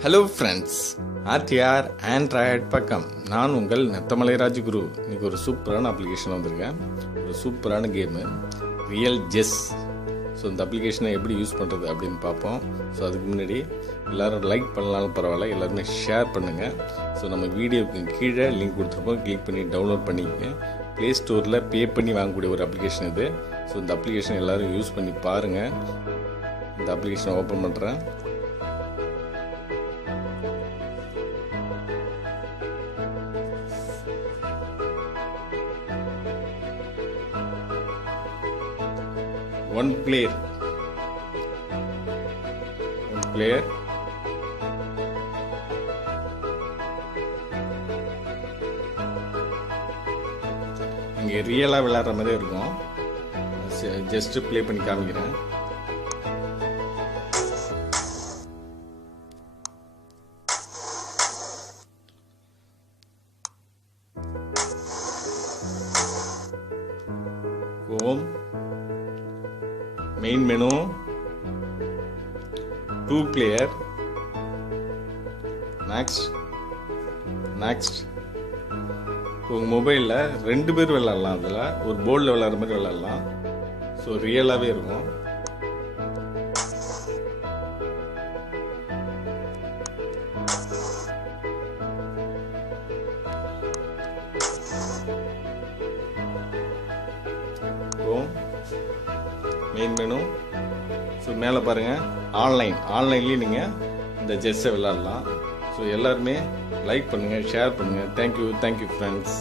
Hello friends, RTR Android பக்கம். நான் உங்கள் நெத்தமலை ராஜகுரு. இன்றைக்கி ஒரு சூப்பரான அப்ளிகேஷன் வந்திருக்கேன். ஒரு சூப்பரான கேமு, ரியல் செஸ். ஸோ இந்த அப்ளிகேஷனை எப்படி யூஸ் பண்ணுறது அப்படின்னு பார்ப்போம். ஸோ அதுக்கு முன்னாடி எல்லோரும் லைக் பண்ணலாலும் பரவாயில்ல, எல்லாருமே ஷேர் பண்ணுங்கள். ஸோ நம்ம வீடியோவுக்கு கீழே லிங்க் கொடுத்துருப்போம், கிளிக் பண்ணி டவுன்லோட் பண்ணிக்கங்க. ப்ளே ஸ்டோரில் பே பண்ணி வாங்கக்கூடிய ஒரு அப்ளிகேஷன் இது. ஸோ இந்த அப்ளிகேஷன் எல்லோரும் யூஸ் பண்ணி பாருங்கள். இந்த அப்ளிகேஷனை ஓப்பன் பண்ணுறேன். One player இங்கே ரியலாக விளையாடுற மாதிரி இருக்கும். ஜஸ்ட் ப்ளே பண்ணி காமிக்கிறேன். Home, main menu, 2 player, next. உங்கள் மொபைலில் 2 பேர் விளையாடலாம். அதில் ஒரு போர்டில் விளையாடுற மாதிரி விளையாடலாம். ஸோ ரியலாகவே இருக்கும். Main menu. ஸோ மேலே பாருங்கள், ஆன்லைன்லேயும் நீங்கள் இந்த செஸ்ஸை விளையாடலாம். ஸோ எல்லாருமே லைக் பண்ணுங்கள், ஷேர் பண்ணுங்கள். Thank you friends.